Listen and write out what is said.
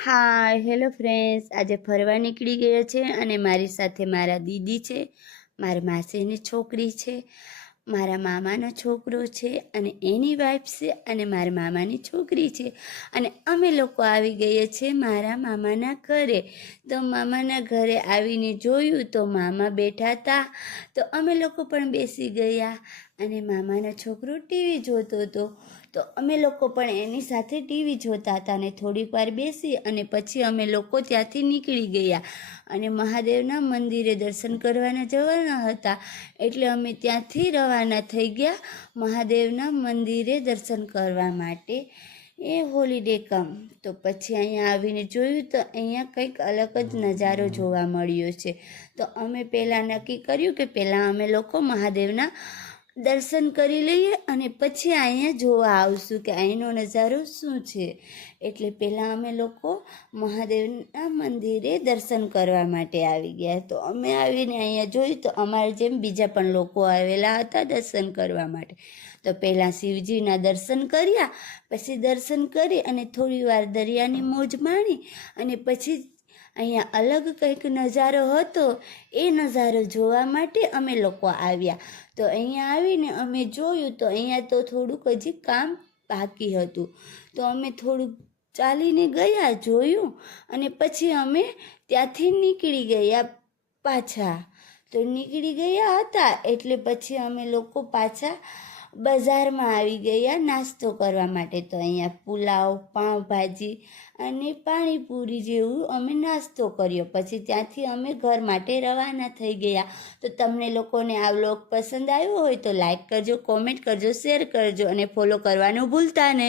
Hi hello friends, આજે ફરવા નીકળી ગયા છે અને મારી સાથે મારા દીદી છે, મારા માસીની છોકરી છે, મારા મામાનો છોકરો છે અને એની વાઈફ છે અને મારા મામાની છોકરી છે અને અમે લોકો આવી ગયા છે મારા મામાના ઘરે. તો મામાના ઘરે આવીને જોયું તો મામા બેઠા હતા, તો અમે લોકો પણ બેસી ગયા અને મામાનો છોકરો ટીવી જોતો હતો. તો અમે લોકો પણ એની સાથે ટીવી જોતા હતા અને થોડીક વાર બેસી અને પછી અમે લોકો ત્યાંથી નીકળી ગયા અને મહાદેવના મંદિરે દર્શન કરવાના જવાના હતા, એટલે અમે ત્યાંથી રવાના થઈ ગયા મહાદેવના મંદિરે દર્શન કરવા માટે. એ હોલિડે કમ તો પછી અહીંયા આવીને જોયું તો અહીંયા કંઈક અલગ જ નજારો જોવા મળ્યો છે. તો અમે પહેલાં નક્કી કર્યું કે પહેલાં અમે લોકો મહાદેવના દર્શન કરી લઈએ અને પછી અહીંયા જોવા આવશું કે અહીંનો નજારો શું છે. એટલે પહેલાં અમે લોકો મહાદેવના મંદિરે દર્શન કરવા માટે આવી ગયા. તો અમે આવીને અહીંયા જોયું તો અમારા જેમ બીજા પણ લોકો આવેલા હતા દર્શન કરવા માટે. તો પહેલાં શિવજીના દર્શન કર્યા, પછી દર્શન કરી અને થોડી વાર દરિયાની મોજ માણી અને પછી અહીંયા અલગ કંઈક નજારો હતો, એ નજારો જોવા માટે અમે લોકો આવ્યા. તો અહીંયા આવીને અમે જોયું તો અહીંયા તો થોડુંક હજી કામ બાકી હતું, તો અમે થોડુંક ચાલીને ગયા, જોયું અને પછી અમે ત્યાંથી નીકળી ગયા પાછા. તો નીકળી ગયા હતા એટલે પછી અમે લોકો પાછા બજારમાં આવી ગયા નાસ્તો કરવા માટે. તો અહીંયા પુલાવ, પાઉંભાજી અને પાણીપુરી જેવું અમે નાસ્તો કર્યો. પછી ત્યાંથી અમે ઘર માટે રવાના થઈ ગયા. તો તમને લોકોને આ વ્લોગ પસંદ આવ્યો હોય તો લાઈક કરજો, કોમેન્ટ કરજો, શેર કરજો અને ફોલો કરવાનું ભૂલતા નહીં.